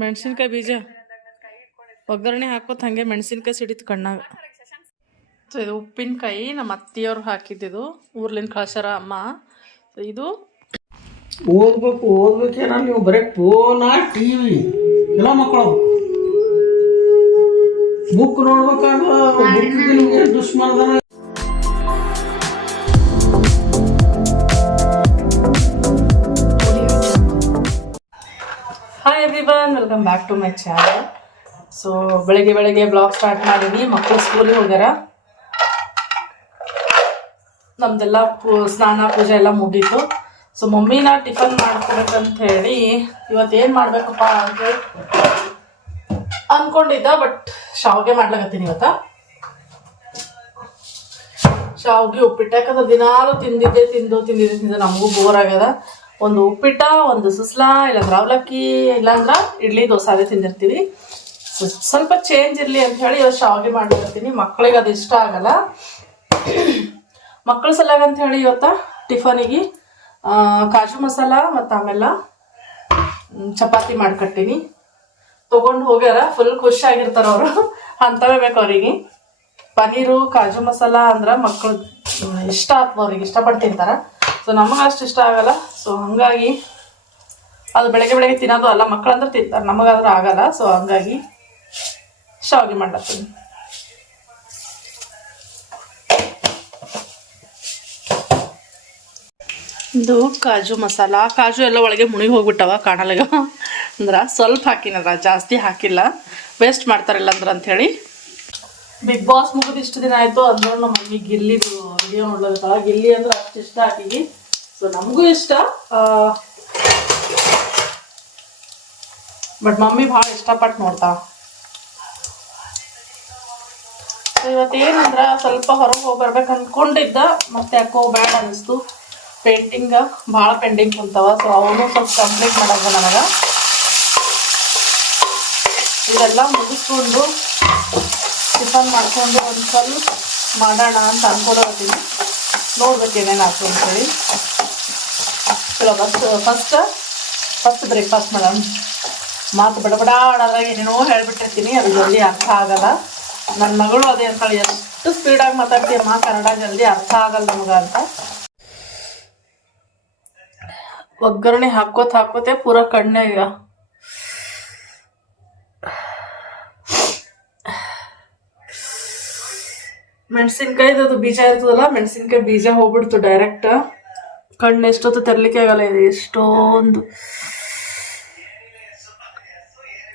ಮೆಣಸಿನ್ಕಾಯಿ ಬೀಜ. ಒಗ್ಗರಣೆ ಹಾಕೋತ್ ಹಂಗೆ ಮೆಣಸಿನ್ಕಾಯಿ ಸಿಡಿತು ಕಣ್ಣಾಗ. ಸೊ ಇದು ಉಪ್ಪಿನಕಾಯಿ ನಮ್ಮ ಅತ್ತಿಯವ್ರು ಹಾಕಿದ್ದಿದ್ದು ಊರ್ಲಿಂದ ಕಳ್ಸ್ಯಾರ ಅಮ್ಮ. ಇದು ಓದ್ಬೇಕು ಓದ್ಬೇಕೇನ ನೀವು ಬರೀ ಫೋನ ಟಿವಿ. ಎಲ್ಲ ಮಕ್ಕಳು. ಬುಕ್ ನೋಡ್ಬೇಕಾದ್ರೆ book everyone welcome back to my channel so ಬೆಳಗ್ಗೆ ಬೆಳಗ್ಗೆ ಬ್ಲಾಗ್ ಸ್ಟಾರ್ಟ್ ಮಾಡಿದೀನಿ ಮಕ್ಕಳು ಸ್ಕೂಲಿಗೆ ಹೋಗ್ಯಾರ. ನಮ್ದೆಲ್ಲ ಸ್ನಾನ, ಪೂಜೆ ಎಲ್ಲ ಮುಗೀತು. ಸೊ ಮಮ್ಮಿನ ಟಿಫನ್ ಮಾಡ್ಕೊಬೇಕಂತ ಹೇಳಿ ಇವತ್ತು ಏನು ಮಾಡ್ಬೇಕಪ್ಪ ಅಂತೇಳಿ ಅನ್ಕೊಂಡಿದ್ದ ಬಟ್ ಶಾವ್ಗೆ ಮಾಡ್ಲಾಕತ್ತೀನಿ ಇವತ್ತ. ಶಾವ್ಗೆ ಉಪ್ಪಿಟ್ಟು ಯಾಕಂದ್ರೆ ದಿನಾಲು ತಿಂದಿದ್ದೆ, ತಿಂದು ತಿಂದಿದ್ದೆ, ತಿಂದು. ನಮಗೂ ಬೋರ್ ಆಗ್ಯದ. ಒಂದು ಉಪ್ಪಿಟ್ಟ, ಒಂದು ಸುಸ್ಲಾ, ಇಲ್ಲಾಂದ್ರೆ ಅವಲಕ್ಕಿ, ಇಲ್ಲಾಂದ್ರೆ ಇಡ್ಲಿ ದೋಸೆ ತಿಂದಿರ್ತೀವಿ. ಸ್ವಲ್ಪ ಚೇಂಜ್ ಇರಲಿ ಅಂತ ಹೇಳಿ ಇವತ್ತು ಶಾವಿಗೆ ಮಾಡ್ಬಿಡ್ತೀನಿ ಮಕ್ಕಳಿಗೆ ಅದು ಇಷ್ಟ ಆಗಲ್ಲ. ಮಕ್ಕಳ ಸಲುವಾಗಿ ಅಂತ ಹೇಳಿ ಇವತ್ತ ಟಿಫನಿಗೆ ಕಾಜು ಮಸಾಲ ಮತ್ತು ಆಮೇಲೆ ಚಪಾತಿ ಮಾಡ್ಕಟ್ಟಿನಿ. ತೊಗೊಂಡು ಹೋಗ್ಯಾರ ಫುಲ್ ಖುಷಿಯಾಗಿರ್ತಾರ ಅವರು. ಅಂತವೇ ಬೇಕು ಅವರಿಗೆ. ಪನ್ನೀರು ಕಾಜು ಮಸಾಲ ಅಂದ್ರೆ ಮಕ್ಕಳು ಇಷ್ಟ ಆಗ್ತದೆ ಅವ್ರಿಗೆ ಇಷ್ಟಪಟ್ಟು ತಿಂತಾರ. ಸೊ ನಮಗೆ ಅಷ್ಟು ಇಷ್ಟ ಆಗಲ್ಲ. ಸೊ ಹಂಗಾಗಿ ಅದು ಬೆಳಗ್ಗೆ ಬೆಳಗ್ಗೆ ತಿನ್ನೋದು ಅಲ್ಲ ಮಕ್ಕಳಂದ್ರೆ ತಿಂತಾರೆ. ನಮಗಾದ್ರೂ ಆಗಲ್ಲ. ಸೊ ಹಂಗಾಗಿ ಶಾವಿಗೆ ಮಾಡ್ಲತ್ತೀನಿ. ಇದು ಕಾಜು ಮಸಾಲ. ಕಾಜು ಎಲ್ಲ ಒಳಗೆ ಮುಣಿ ಹೋಗ್ಬಿಟ್ಟವ ಕಾಣಲ್ಲಿಗ ಅಂದ್ರೆ ಸ್ವಲ್ಪ ಹಾಕಿನದ ಜಾಸ್ತಿ ಹಾಕಿಲ್ಲ. ವೇಸ್ಟ್ ಮಾಡ್ತಾರಿಲ್ಲ ಅಂದ್ರೆ ಅಂಥೇಳಿ. ಬಿಗ್ ಬಾಸ್ ಮುಗಿದು ಇಷ್ಟು ದಿನ ಆಯಿತು. ಅಂದ್ರೂ ನಮ್ಮ ಮಮ್ಮಿಗೆ ಗಿಲ್ಲಿದು ವಿಡಿಯೋ ನೋಡ್ಲತ್ತಾಳ ಗಿಲ್ಲಿ ಅಂದ್ರೆ ಅಷ್ಟು ಇಷ್ಟ ಆಕಿಗೆ ಸೊ ನಮಗೂ ಇಷ್ಟ. ಬಟ್ ಮಮ್ಮಿ ಭಾಳ ಇಷ್ಟಪಟ್ಟು ನೋಡ್ತಾ. ಇವತ್ತೇನಂದ್ರ ಸ್ವಲ್ಪ ಹೊರಗೆ ಹೋಗಿ ಬರ್ಬೇಕು ಅಂದ್ಕೊಂಡಿದ್ದ ಮತ್ತೆ ಯಾಕೋ ಬೇಡ ಅನಿಸ್ತು. ಪೇಂಟಿಂಗ್ ಭಾಳ ಪೆಂಡಿಂಗ್ ಕುಂತಾವ ಸೊ ಅವನು ಸ್ವಲ್ಪ ಕಂಪ್ಲೀಟ್ ಮಾಡಲ್ಲ ನನಗೆ. ಇದೆಲ್ಲ ಮುಗಿಸ್ಕೊಂಡು ಟಿಫನ್ ಮಾಡ್ಕೊಂಡು ಒಂದು ಸ್ವಲ್ಪ ಮಾಡೋಣ ಅಂತ ಅನ್ಕೊಳತ್ತೀನಿ ನೋಡ್ಬೇಕು ಏನೇನು ಆಯ್ತು ಅಂತೇಳಿ. ಚಲೋ ಫಸ್ಟ್ ಫಸ್ಟ್ ಫಸ್ಟ್ ಬ್ರೇಕ್ಫಾಸ್ಟ್ ಮಾಡೋಣ ಮಾತು ಬಡ ಬಡ ಆಡೋದ್ರಾಗ ಏನೇನೋ ಹೇಳ್ಬಿಟ್ಟಿರ್ತೀನಿ, ಅದು ಜಲ್ದಿ ಅರ್ಥ ಆಗಲ್ಲ. ನನ್ನ ಮಗಳು ಅದೇ ಅಂತಾಳೆ, ಎಷ್ಟು ಸ್ಪೀಡಾಗಿ ಮಾತಾಡ್ತೀಯಮ್ಮ ಕನ್ನಡ ಜಲ್ದಿ ಅರ್ಥ ಆಗಲ್ಲ ನಮಗೆ ಅಂತ. ಒಗ್ಗರಣೆ ಹಾಕೋತ್ ಹಾಕೋತೆ ಪೂರ ಕಣ್ಣಾಗ ಮೆಣಸಿನ್ಕಾಯ್ದು ಅದು ಬೀಜ ಇರ್ತದಲ್ಲ ಮೆಣಸಿನ್ಕಾಯಿ ಬೀಜ ಹೋಗ್ಬಿಡ್ತು ಡೈರೆಕ್ಟ್ ಕಣ್ಣು ಎಷ್ಟೊತ್ತು ತರ್ಲಿಕ್ಕೆ ಆಗಲ್ಲ ಇದು ಎಷ್ಟೊಂದು.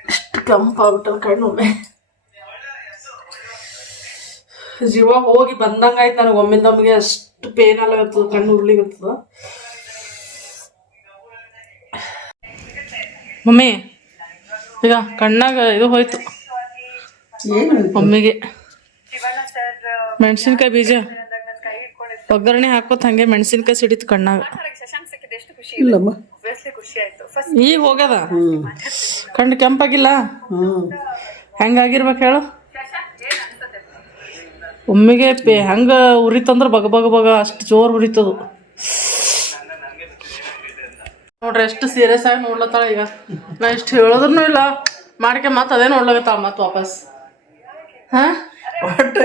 ಎಷ್ಟು ಕೆಂಪಾಗ್ಬಿಟ್ಟ ಕಣ್ಣು ಒಮ್ಮೆ. ಜೀವ ಹೋಗಿ ಬಂದಂಗಾಯ್ತು ನನಗೆ ಒಮ್ಮಿಂದೊಮ್ಮಿಗೆ ಅಷ್ಟು ಪೇನ್ ಆಗತ್ತದ ಕಣ್ಣು ಉರ್ಲಿಗತ್ತದ ಮಮ್ಮಿ ಈಗ ಕಣ್ಣಾಗ ಇದು ಹೋಯ್ತು. ಮಮ್ಮಿಗೆ ಮೆಣಸಿನ್ಕಾಯಿ ಬೀಜ. ಒಗ್ಗರಣೆ ಹಾಕೋತ್ ಹಂಗೆ ಮೆಣಸಿನ್ಕಾಯಿ ಸಿಡಿತು ಕಣ್ಣಾಗ. ಇಲ್ಲಮ್ಮ. ಈಗ ಹೋಗ್ಯದ? ಕಣ್ಣು ಕೆಂಪಾಗಿಲ್ಲ? ಹ್ಞೂ ಹೆಂಗಾಗಿರ್ಬೇಕು ಹೇಳು? ಒಮ್ಮೆಗೆ ಪೇ ಹೆಂಗ ಉರಿತಂದ್ರೆ ಬಗ ಬಗ ಬಗ ಅಷ್ಟು ಜೋರು ಉರಿತದು. ನೋಡ್ರಿ ಎಷ್ಟು ಸೀರಿಯಸ್ ಆಗಿ ನೋಡ್ಲತ್ತಾಳ ಈಗ. ನಾ ಎಷ್ಟು ಹೇಳೋದ್ರೂ ಇಲ್ಲ. ಮಾಡ್ಕೆ ಮತ್ತೆ ಅದೇ ನೋಡ್ಲಾಗತ್ತಾಳ ಮತ್ತೆ ವಾಪಸ್. ಹಾಂ? ಒಟ್ಟು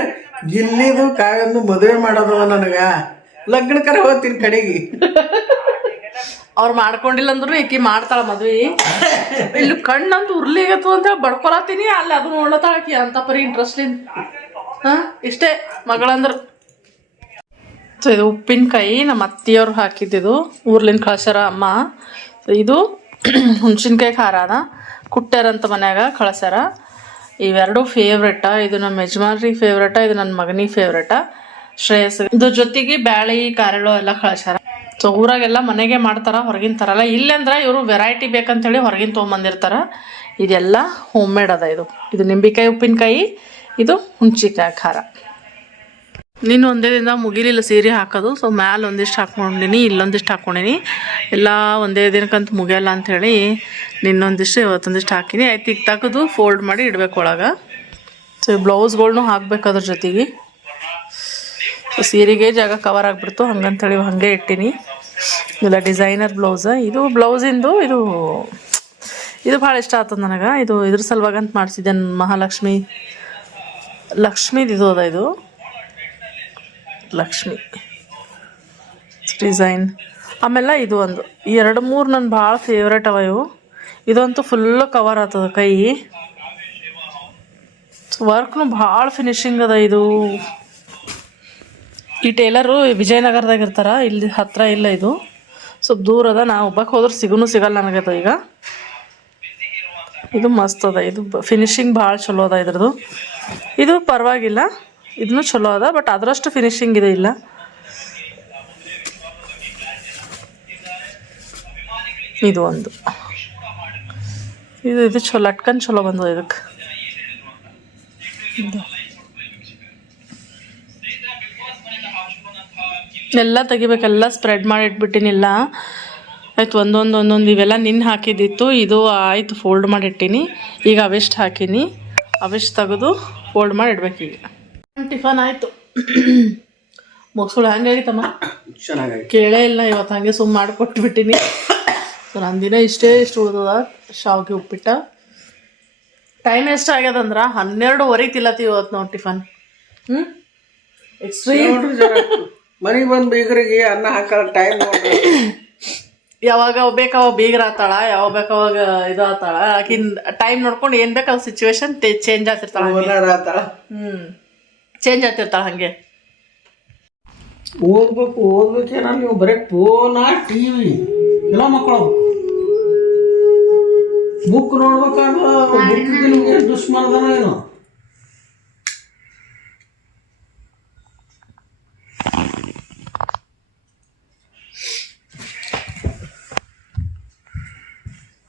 ಗಿಲ್ಲಿದು ಕಾಗಂದು ಮದುವೆ ಮಾಡೋದವ ನನಗ. ಲಗ್ನಕರ ಹೋಗ್ತೀನಿ ಕಡೆಗೆ. ಅವ್ರು ಮಾಡ್ಕೊಂಡಿಲ್ಲ ಅಂದ್ರು ಈಕಿ ಮಾಡ್ತಾಳ ಮದ್ವಿ. ಇಲ್ಲಿ ಕಣ್ಣಂತ ಉರ್ಲಿಗತ್ತು ಅಂತ ಹೇಳಿ ಬಡ್ಕೊಳತೀನಿ ಅಲ್ಲಿ ಅದು ನೋಡ್ಲತ್ತಾಳ ಆಕಿ ಅಂತ ಪರಿ ಇಂಟ್ರೆಸ್ಟಿಂದ ಹಾ ಇಷ್ಟೇ ಮಗಳಂದ್ರು. ಸೊ ಇದು ಉಪ್ಪಿನಕಾಯಿ ನಮ್ಮ ಅತ್ತಿಯವ್ರು ಹಾಕಿದ್ದಿದ್ದು ಊರ್ಲಿಂದ ಕಳ್ಸ್ಯಾರ ಅಮ್ಮ. ಇದು ಹುಣ್ಸಿನ್ಕಾಯಿ ಖಾರನ. ಕುಟ್ಟ್ಯಾರಂತ ಮನ್ಯಾಗ ಕಳ್ಸ್ಯಾರ ಇವೆರಡು ಫೇವ್ರೇಟ ಇದು ನಮ್ಮ ಯಜಮಾನ್ರಿ ಫೇವ್ರೇಟ ಇದು ನನ್ನ ಮಗನಿಗೆ ಫೇವ್ರೇಟ ಶ್ರೇಯಸ್ ಇದ್ರ ಜೊತೆಗೆ ಬ್ಯಾಳಿ, ಕಾರೆಳು ಎಲ್ಲ ಕಳ್ಸ್ಯಾರ. ಸೊ ಊರಾಗೆಲ್ಲ ಮನೆಗೆ ಮಾಡ್ತಾರ, ಹೊರಗಿನ ತರಲ್ಲ. ಇಲ್ಲಂದ್ರೆ ಇವರು ವೆರೈಟಿ ಬೇಕಂತೇಳಿ ಹೊರಗಿನ ತೊಗೊಂಬಂದಿರ್ತಾರ. ಇದೆಲ್ಲ ಹೋಮ್ ಮೇಡ್ ಅದ ಇದು. ಇದು ನಿಂಬೆಕಾಯಿ, ಉಪ್ಪಿನಕಾಯಿ, ಇದು ಹುಣ್ಚಿಕಾಯಿ ಖಾರ. ನೀನು ಒಂದೇ ದಿನ ಮುಗಿಲಿಲ್ಲ ಸೀರೆ ಹಾಕೋದು ಸೊ ಮ್ಯಾಲ ಒಂದಿಷ್ಟು ಹಾಕ್ಕೊಂಡಿನಿ, ಇಲ್ಲೊಂದಿಷ್ಟು ಹಾಕ್ಕೊಂಡಿನಿ. ಎಲ್ಲ ಒಂದೇ ದಿನಕ್ಕಂತ ಮುಗಿಯಲ್ಲ ಅಂಥೇಳಿ ನಿನ್ನೊಂದಿಷ್ಟು ಇವತ್ತೊಂದಿಷ್ಟು ಹಾಕಿನಿ. ಆಯ್ತು, ಈಗ ತೆಗೆದು ಫೋಲ್ಡ್ ಮಾಡಿ ಇಡಬೇಕು ಒಳಗೆ. ಸೊ ಬ್ಲೌಸ್ಗಳ್ನು ಹಾಕ್ಬೇಕು ಅದ್ರ ಜೊತೆಗೆ. ಸೊ ಸೀರೆಗೆ ಜಾಗ ಕವರ್ ಆಗಿಬಿಡ್ತು, ಹಂಗಂತೇಳಿ ಹಾಗೆ ಇಟ್ಟಿನಿ. ಇಲ್ಲ ಡಿಸೈನರ್ ಬ್ಲೌಸ. ಇದು ಬ್ಲೌಸಿಂದು ಇದು ಇದು ಭಾಳ ಇಷ್ಟ ಆಗ್ತದೆ ನನಗೆ. ಇದು ಇದ್ರ ಸಲುವಾಗಿ ಅಂತ ಮಾಡಿಸಿದ್ದೆ ಮಹಾಲಕ್ಷ್ಮಿ. ಲಕ್ಷ್ಮೀದು ಇದು ಇದು. ಲಕ್ಷ್ಮಿ. ಡಿಸೈನ್ ಆಮೇಲೆ ಇದು ಒಂದು, ಎರಡು ಮೂರು ನನ್ನ ಭಾಳ ಫೇವ್ರೇಟ್ ಅವ ಇವು. ಇದಂತೂ ಫುಲ್ಲು ಕವರ್ ಆಗ್ತದ ಕೈ. ವರ್ಕ್ನು ಭಾಳ ಫಿನಿಶಿಂಗ್ ಅದ ಇದು. ಈ ಟೇಲರು ವಿಜಯನಗರದಾಗ ಇರ್ತಾರ, ಇಲ್ಲಿ ಹತ್ರ ಇಲ್ಲ ಇದು. ಸ್ವಲ್ಪ ದೂರ ಅದ, ನಾ ಒಬ್ಬಕ್ಕೆ ಹೋದ್ರೆ ಸಿಗುನು ಸಿಗಲ್ಲ ನನಗದ ಈಗ. ಇದು ಮಸ್ತ್ ಅದ, ಇದು ಫಿನಿಶಿಂಗ್ ಭಾಳ ಚಲೋ ಅದ ಇದ್ರದ್ದು ಇದು ಪರವಾಗಿಲ್ಲ. ಇದನ್ನು ಚಲೋ ಅದ ಬಟ್ ಅದರಷ್ಟು ಫಿನಿಶಿಂಗ್ ಇದೆ ಇಲ್ಲ. ಇದು ಒಂದು. ಇದು ಇದು ಚಲೋ, ಲಟ್ಕನ್ ಚಲೋ ಬಂದದ ಇದಕ್ಕೆ ಇದು. ಎಲ್ಲ ತೆಗಿಬೇಕೆಲ್ಲ ಸ್ಪ್ರೆಡ್ ಮಾಡಿ ಇಟ್ಬಿಟ್ಟಿನಿಲ್ಲ ಆಯ್ತು, ಒಂದೊಂದು ಒಂದೊಂದು, ಇವೆಲ್ಲ ನಿನ್ನ ಹಾಕಿದ್ದಿತ್ತು, ಇದು ಆಯ್ತು ಫೋಲ್ಡ್ ಮಾಡಿ ಇಟ್ಟೀನಿ. ಈಗ ಅವೆಷ್ಟು ಹಾಕೀನಿ. ಅವೆಷ್ಟು ತೆಗೆದು ಫೋಲ್ಡ್ ಮಾಡಿ ಇಡ್ಬೇಕು ಈಗ. ಟಿಫನ್ ಆಯಿತು. ಮುಗಿಸೋಳು ಹಂಗಾಗಿತ್ತಮ್ಮ ಚೆನ್ನಾಗಿ ಕೇಳೇ ಇಲ್ಲ ಇವತ್ತು ಹಾಗೆ ಸುಮ್ಮ ಮಾಡಿಕೊಟ್ಬಿಟ್ಟಿನಿ. ಸೊ ನನ್ನ ದಿನ ಇಷ್ಟೇ ಇಷ್ಟು ಉಳಿದದ ಶಾವಿಗೆ ಉಪ್ಪಿಟ್ಟ. ಟೈಮ್ ಎಷ್ಟು ಆಗ್ಯದಂದ್ರೆ ಹನ್ನೆರಡುವರೆಗೆ ತಿಲ್ಲತ್ತೀವಿ ಇವತ್ತು ನಾವು ಟಿಫನ್. ಹ್ಞೂ ಎಕ್ಸ್ಟ್ರೀಮ್ ಮನೆಗೆ ಬಂದು ಬೀಗರಿಗೆ ಅನ್ನ ಹಾಕೋ ಟೈಮ್ ಯಾವಾಗ ಬೇಕಾವ ಬೀಗರ ಆತಾಳ ಯಾವಾಗ ಬೇಕಾವಾಗ ಇದು ಆತಾಳ ಆಕಿನ ಟೈಮ್ ನೋಡ್ಕೊಂಡು ಏನು ಬೇಕಾದ ಸಿಚುವೇಶನ್ ಚೇಂಜ್ ಆಗ್ತಿರ್ತಾಳ ಹ್ಞೂ ಚೇಂಜ್ ಆಗ್ತಿರ್ತಾಳ ಹಾಗೆ ಓದ್ಬೇಕು ಓದ್ಬೇಕೇನ ನೀವು ಬರೀ ಫೋನ ಟಿವಿ ಎಲ್ಲ ಮಕ್ಕಳು ಬುಕ್ ನೋಡ್ಬೇಕಾದ್ರೆ ಬುಕ್ಕಿಗೆ ನಿಮ್ಗೆ ದುಶ್ಮನದನ ಏನು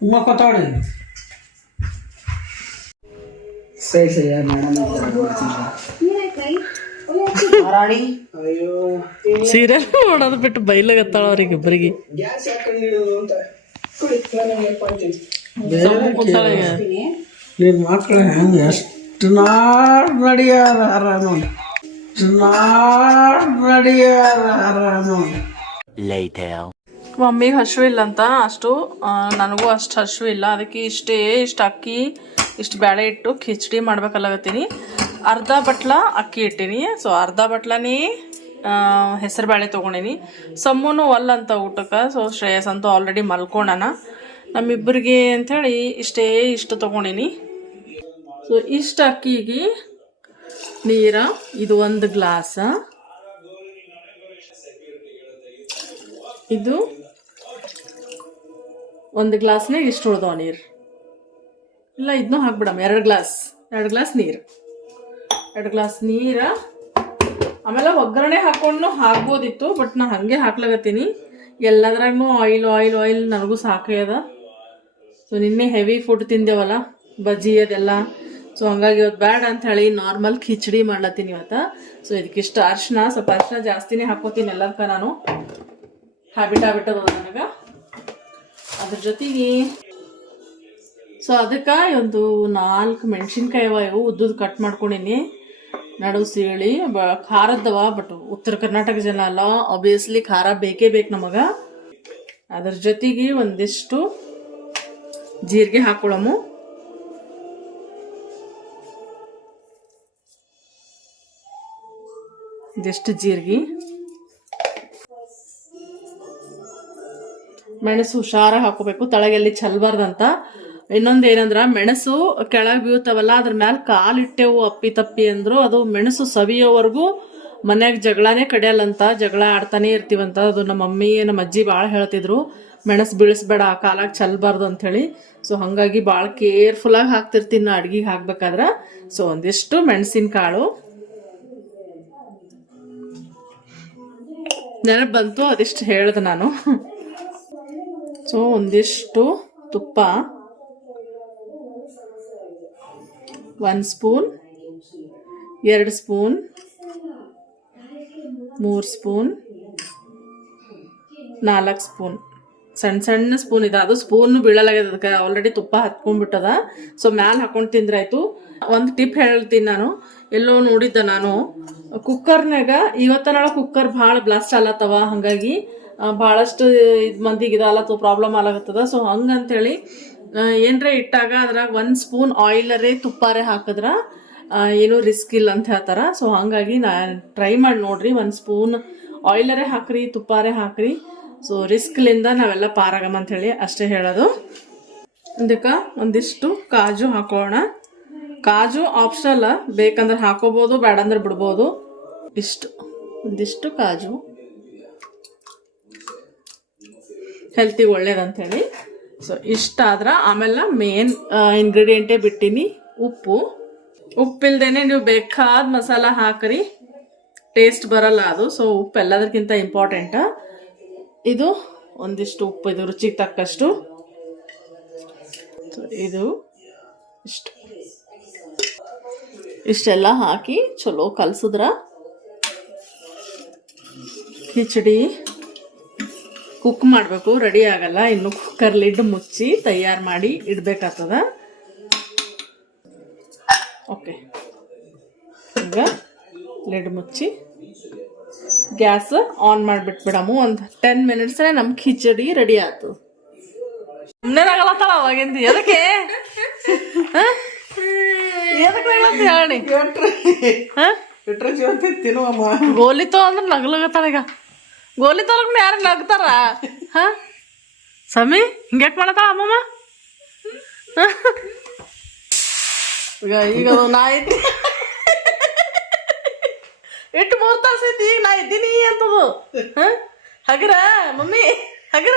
ಮಕ್ಕತಾಡಿ ಸರಿ ಸರಿ ಮೇಡಮ್ ರಾಣಿ ಅಯ್ಯೋ ಸೀರಿಯಲ್ ನೋಡೋದು ಬಿಟ್ಟು ಬೈಲಾಗತ್ತಾಳ ಅವ್ರಿಗೆ ಇಬ್ಬರಿಗೆ ನಿನ್ನ ಮಕ್ಳು ಹೆಂಗೆ? ಎಷ್ಟು ನಾಡ್ ನಡಿಯಾರ ನೋಡಿ. ಎಷ್ಟು ನಾಡ್ ನಡಿಯಾರ ನೋಡಿ. ಮಮ್ಮಿಗೆ ಹಶು ಇಲ್ಲ ಅಂತ ಅಷ್ಟು ನನಗೂ ಅಷ್ಟು ಹಶು ಇಲ್ಲ. ಅದಕ್ಕೆ ಇಷ್ಟೇ ಇಷ್ಟು ಅಕ್ಕಿ ಇಷ್ಟು ಬೇಳೆ ಇಟ್ಟು ಖಿಚಡಿ ಮಾಡ್ಬೇಕಲ್ಲಾಗತ್ತೀನಿ ಅರ್ಧ ಬಟ್ಲ ಅಕ್ಕಿ ಇಟ್ಟೀನಿ. ಸೊ ಅರ್ಧ ಬಟ್ಲನೇ ಹೆಸರು ಬೇಳೆ ತೊಗೊಂಡೀನಿ. ಸಮ್ಮೂನು ಒಲ್ಲ ಅಂತ ಊಟಕ್ಕೆ. ಸೊ ಶ್ರೇಯಸ್ ಅಂತೂ ಆಲ್ರೆಡಿ ಮಲ್ಕೊಂಡನ. ನಮ್ಮಿಬ್ಬರಿಗೆ ಅಂಥೇಳಿ ಇಷ್ಟೇ ಇಷ್ಟು ತೊಗೊಂಡೀನಿ. ಸೊ ಇಷ್ಟು ಅಕ್ಕಿಗೆ ನೀರ, ಇದು ಒಂದು ಗ್ಲಾಸ. ಇದು ಒಂದು ಗ್ಲಾಸ್ನಾಗ ಇಷ್ಟು ಉಳ್ದವ ನೀರು. ಇಲ್ಲ ಇದನ್ನೂ ಹಾಕ್ಬಿಡಮ್ಮ. ಎರಡು ಗ್ಲಾಸ್. ಎರಡು ಗ್ಲಾಸ್ ನೀರು. ಎರಡು ಗ್ಲಾಸ್ ನೀರ. ಆಮೇಲೆ ಒಗ್ಗರಣೆ ಹಾಕೊಂಡು ಹಾಕ್ಬೋದಿತ್ತು ಬಟ್ ನಾ ಹಾಗೆ ಹಾಕ್ಲಾಗತ್ತೀನಿ ಎಲ್ಲದ್ರಾಗೂ ಆಯಿಲ್ ಆಯಿಲ್ ಆಯಿಲ್ ನನಗೂ ಸಾಕೈದ ಸೊ ನಿನ್ನೆ ಹೆವಿ ಫುಡ್ ತಿಂದೇವಲ್ಲ, ಬಜ್ಜಿ ಅದೆಲ್ಲ. ಸೊ ಹಂಗಾಗಿ ಇವತ್ತು ಬೇಡ ಅಂತ ಹೇಳಿ ನಾರ್ಮಲ್ ಖಿಚಡಿ ಮಾಡ್ಲತ್ತೀನಿ ಇವತ್ತು. ಸೊ ಇದಕ್ಕಿಷ್ಟು ಅರ್ಶಿನ, ಸ್ವಲ್ಪ ಅರ್ಶಿನ ಜಾಸ್ತಿನೇ ಹಾಕೋತೀನಿ ಎಲ್ಲದಕ್ಕ ನಾನು. ಹ್ಯಾಬಿಟ್ ಹ್ಯಾಬಿಟ್ ಅದ ನನಗೆ. ಅದ್ರ ಜೊತೆಗೆ ಸೊ ಅದಕ್ಕೆ ಒಂದು ನಾಲ್ಕು ಮೆಣಸಿನ್ಕಾಯಿ ಅವ ಇವು ಉದ್ದುದ್ದು ಕಟ್ ಮಾಡ್ಕೊಂಡಿನಿ. ನಡು ಸೀಳಿ ಖಾರದ್ದವ ಬಟ್ ಉತ್ತರ ಕರ್ನಾಟಕ ಜನ ಅಲ್ಲ ಆಬ್ವಿಯಸ್ಲಿ ಖಾರ ಬೇಕೇ ಬೇಕು ನಮಗ. ಅದ್ರ ಜೊತೆಗೆ ಒಂದಿಷ್ಟು ಜೀರಿಗೆ ಹಾಕೊಳ್ಳಮು. ಒಂದಿಷ್ಟು ಜೀರಿಗೆ. ಮೆಣಸು ಹುಷಾರಾಗಿ ಹಾಕೋಬೇಕು, ತಳಗೆಲ್ಲಿ ಚಲ್ಬಾರ್ದಂತ ಇನ್ನೊಂದು ಏನಂದ್ರ ಮೆಣಸು ಕೆಳಗೆ ಬೀಳ್ತಾವಲ್ಲ, ಅದ್ರ ಮ್ಯಾಲ ಕಾಲಿಟ್ಟೆವು ಅಪ್ಪಿ ತಪ್ಪಿ ಅಂದ್ರು, ಅದು ಮೆಣಸು ಸವಿಯೋವರೆಗೂ ಮನ್ಯಾಗ ಜಗಳನೇ ಕಡಿಯಲ್ಲಂತ ಜಗಳ ಆಡ್ತಾನೆ ಇರ್ತೀವಂತ. ಅದು ನಮ್ಮ ಮಮ್ಮಿ, ನಮ್ಮ ಅಜ್ಜಿ ಭಾಳ ಹೇಳ್ತಿದ್ರು, ಮೆಣಸು ಬೀಳಿಸ್ಬೇಡ, ಕಾಲಾಗ ಚಲ್ಬಾರ್ದು ಅಂಥೇಳಿ ಸೊ ಹಾಗಾಗಿ ಭಾಳ ಕೇರ್ಫುಲ್ಲಾಗಿ ಹಾಕ್ತಿರ್ತೀನಿ ನಾ ಅಡ್ಗಿಗೆ ಹಾಕ್ಬೇಕಾದ್ರೆ. ಸೊ ಒಂದಿಷ್ಟು ಮೆಣಸಿನ ಕಾಳು ನೆನಪು ಬಂತು, ಅದಿಷ್ಟು ಹೇಳ್ದೆ ನಾನು. ಸೊ ಒಂದಿಷ್ಟು ತುಪ್ಪ. ಒಂದು ಸ್ಪೂನ್ ಎರಡು ಸ್ಪೂನ್ ಮೂರು ಸ್ಪೂನ್ ನಾಲ್ಕು ಸ್ಪೂನ್ ಸಣ್ಣ ಸಣ್ಣ ಸ್ಪೂನ್ ಇದೆ. ಅದು ಸ್ಪೂನ್ ಬೀಳಲಾಗಿದೆ ಅದಕ್ಕೆ ಆಲ್ರೆಡಿ ತುಪ್ಪ ಹತ್ಕೊಂಡ್ಬಿಟ್ಟದ. ಸೊ ಮ್ಯಾಲೆ ಹಾಕೊಂಡು ತಿಂದ್ರಾಯ್ತು. ಒಂದು ಟಿಪ್ ಹೇಳ್ತೀನಿ ನಾನು. ಎಲ್ಲೋ ನೋಡಿದ್ದೆ ನಾನು. ಕುಕ್ಕರ್ನಾಗ ಇವತ್ತ ನಾಳೆ ಕುಕ್ಕರ್ ಭಾಳ ಬ್ಲಾಸ್ಟ್ ಆಲತ್ತವ ಹಾಗಾಗಿ ಭಾಳಷ್ಟು ಇದು ಮಂದಿಗೆ ಇದಾಲತ್ತು ಪ್ರಾಬ್ಲಮ್ ಆಲಾಗತ್ತದ ಸೊ ಹಂಗಂತೇಳಿ ಏನರ ಇಟ್ಟಾಗ ಅದ್ರಾಗ ಒಂದು ಸ್ಪೂನ್ ಆಯಿಲರೇ ತುಪ್ಪಾರೆ ಹಾಕಿದ್ರ ಏನು ರಿಸ್ಕ್ ಇಲ್ಲ ಅಂತ ಹೇಳ್ತಾರ. ಸೊ ಹಾಗಾಗಿ ನಾ ಟ್ರೈ ಮಾಡಿ ನೋಡ್ರಿ, ಒಂದು ಸ್ಪೂನ್ ಆಯಿಲರೇ ಹಾಕ್ರಿ, ತುಪ್ಪಾರೆ ಹಾಕ್ರಿ. ಸೊ ರಿಸ್ಕ್ಲಿಂದ ನಾವೆಲ್ಲ ಪಾರಾಗಮ್ಮ ಅಂತ ಹೇಳಿ ಅಷ್ಟೇ ಹೇಳೋದು. ಅದಕ್ಕೆ ಒಂದಿಷ್ಟು ಕಾಜು ಹಾಕೋಣ. ಕಾಜು ಆಪ್ಷನಲ್ ಬೇಕಂದ್ರೆ ಹಾಕೋಬೋದು ಬೇಡಂದ್ರೆ ಬಿಡ್ಬೋದು. ಇಷ್ಟು, ಒಂದಿಷ್ಟು ಕಾಜು. ಹೆಲ್ತಿಗೆ ಒಳ್ಳೇದಂಥೇಳಿ ಸೊ ಇಷ್ಟಾದ್ರೆ ಆಮೇಲೆ ಮೇನ್ ಇಂಗ್ರೀಡಿಯೆಂಟೇ ಬಿಟ್ಟಿನಿ. ಉಪ್ಪು. ಉಪ್ಪಿಲ್ದೇನೆ ನೀವು ಬೇಕಾದ ಮಸಾಲ ಹಾಕ್ರಿ. ಟೇಸ್ಟ್ ಬರಲ್ಲ ಅದು. ಸೊ ಉಪ್ಪು ಎಲ್ಲದಕ್ಕಿಂತ ಇಂಪಾರ್ಟೆಂಟ್ ಇದು ಒಂದಿಷ್ಟು ಉಪ್ಪು, ಇದು ರುಚಿಗೆ ತಕ್ಕಷ್ಟು. ಇದು ಇಷ್ಟು. ಇಷ್ಟೆಲ್ಲ ಹಾಕಿ ಚಲೋ ಕಲ್ಸಿದ್ರ. ಕಿಚಡಿ. ಕುಕ್ ಮಾಡಬೇಕು ರೆಡಿ ಆಗಲ್ಲ. ಇನ್ನು ಕುಕ್ಕರ್ ಲಿಡ್ ಮುಚ್ಚಿ ತಯಾರು ಮಾಡಿ ಇಡಬೇಕಾಗ್ತದ. ಓಕೆ ಈಗ ಲಿಡ್ ಮುಚ್ಚಿ ಗ್ಯಾಸ್ ಆನ್ ಮಾಡಿಬಿಟ್ಬಿಡಮು. ಒಂದು ಟೆನ್ ಮಿನಿಟ್ಸ್ನೇ ನಮ್ಮ ಖಿಚಡಿ ರೆಡಿ ಆಯ್ತು ಆಗಲ್ಲ ಅವಾಗಿಂದು? ಎದಕ್ಕೆ? ಎದಕ್ಕೆ ಹೇಳಿ ಗೋಲಿತು ಅಂದ್ರೆ ನಗಲಾಗತ್ತಾಳ ಈಗ. ಗೋಲಿ ತೋಲಕ್ ಯಾರು ನಗ್ತಾರ ಹ ಸಮಿ ಹಿಂಗ್ಯಾಕ್ ಮಾಡತ್ತಾಳ ಅಮ್ಮಮ್ಮ ಹ? ಈಗ ಈಗ ಅದು ನಾ ಇದ್ದಿ ಇಟ್ಟು ಮೂರ್ ತಾಸ ಐತಿ ಈಗ ನಾ ಇದ್ದೀನಿ ಅಂತದು ಹ ಹಗರ ಮಮ್ಮಿ ಹಗರ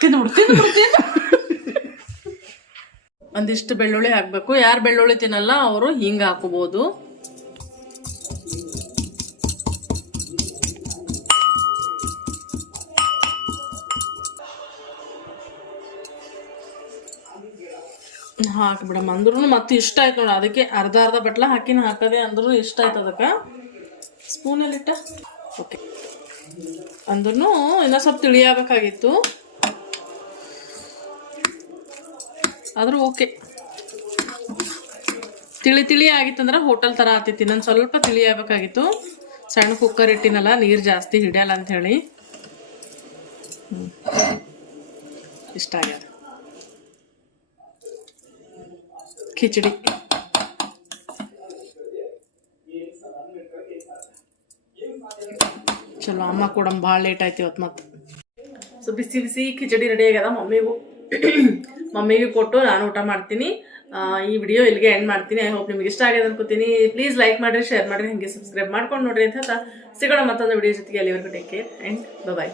ತಿಂದ್ಬಿಡು ತಿಂದ್ಬಿಡು ತಿಂದು ಒಂದಿಷ್ಟು ಬೆಳ್ಳುಳ್ಳಿ ಹಾಕಬೇಕು. ಯಾರು ಬೆಳ್ಳುಳ್ಳಿ ತಿನ್ನಲ್ಲ, ಅವರು ಹಿಂಗೆ ಹಾಕೋಬೋದು. ಹಾಕ್ಬಿಡಮ್ಮ. ಅಂದ್ರೂ ಮತ್ತೆ ಇಷ್ಟ ಆಯ್ತು ಅದಕ್ಕೆ ಅರ್ಧ ಅರ್ಧ ಬಟ್ಲ ಹಾಕಿನ ಹಾಕದೆ ಅಂದ್ರೂ ಇಷ್ಟ ಆಯ್ತು ಅದಕ್ಕೆ. ಸ್ಪೂನಲ್ಲಿಟ್ಟ? ಓಕೆ. ಅಂದ್ರೂ ಇನ್ನೂ ಸ್ವಲ್ಪ ತಿಳಿಯಾಗಬೇಕಾಗಿತ್ತು. ಆದ್ರೂ ಓಕೆ ತಿಳಿ ತಿಳಿ ಆಗಿತ್ತಂದ್ರೆ ಹೋಟೆಲ್ ಥರ ಆಗ್ತೈತಿ ನಾನು ಸ್ವಲ್ಪ ತಿಳಿ ಆಗಬೇಕಾಗಿತ್ತು. ಸಣ್ಣ ಕುಕ್ಕರ್ ಇಟ್ಟಿನಲ್ಲ, ನೀರು ಜಾಸ್ತಿ ಹಿಡಿಯಲ್ಲ ಅಂತ ಹೇಳಿ. ಇಷ್ಟ ಆಗ್ಯದ. ಖಿಚಡಿ ಚಲೋ, ಅಮ್ಮ ಕೂಡ ಭಾಳ ಲೇಟ್ ಆಯ್ತು ಇವತ್ತು ಮತ್ತೆ ಸೊ ಬಿಸಿ ಬಿಸಿ ಖಿಚಡಿ ರೆಡಿ ಆಗ್ಯದ ಮಮ್ಮಿಗೂ. ಮಮ್ಮಿಗೆ ಕೊಟ್ಟು ನಾನು ಊಟ ಮಾಡ್ತೀನಿ. ಈ ವಿಡಿಯೋ ಇಲ್ಲಿಗೆ ಎಂಡ್ ಮಾಡ್ತೀನಿ. ಐ ಹೋಪ್ ನಿಮ್ಗೆ ಇಷ್ಟ ಆಗಿದೆ ಅನ್ಕೋತೀನಿ. ಪ್ಲೀಸ್ ಲೈಕ್ ಮಾಡಿರಿ ಶೇರ್ ಮಾಡಿರಿ, ಹಾಗೆ ಸಬ್ಸ್ಕ್ರೈಬ್ ಮಾಡ್ಕೊಂಡು ನೋಡ್ರಿ ಅಂತ ಸಿಗೋಣ ಮತ್ತೊಂದು ವಿಡಿಯೋ ಜೊತೆಗೆ ಅಲ್ಲಿವರೆಗೂ ಟೇಕ್ ಕೇರ್ ಆ್ಯಂಡ್ ಬಾಯ್